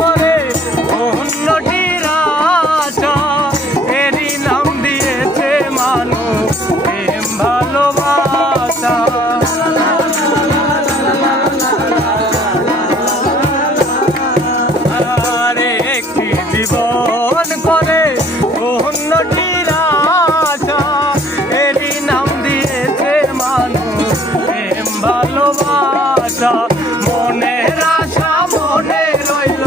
করে অন্যটির আশা, এরই নাম দিয়েছে মানুষ প্রেম ভালোবাসা। আরে একটি জীবন করে অন্যটির আশা, এরই নাম দিয়েছে মানুষ প্রেম ভালোবাসা। মনের আশা মনে রইল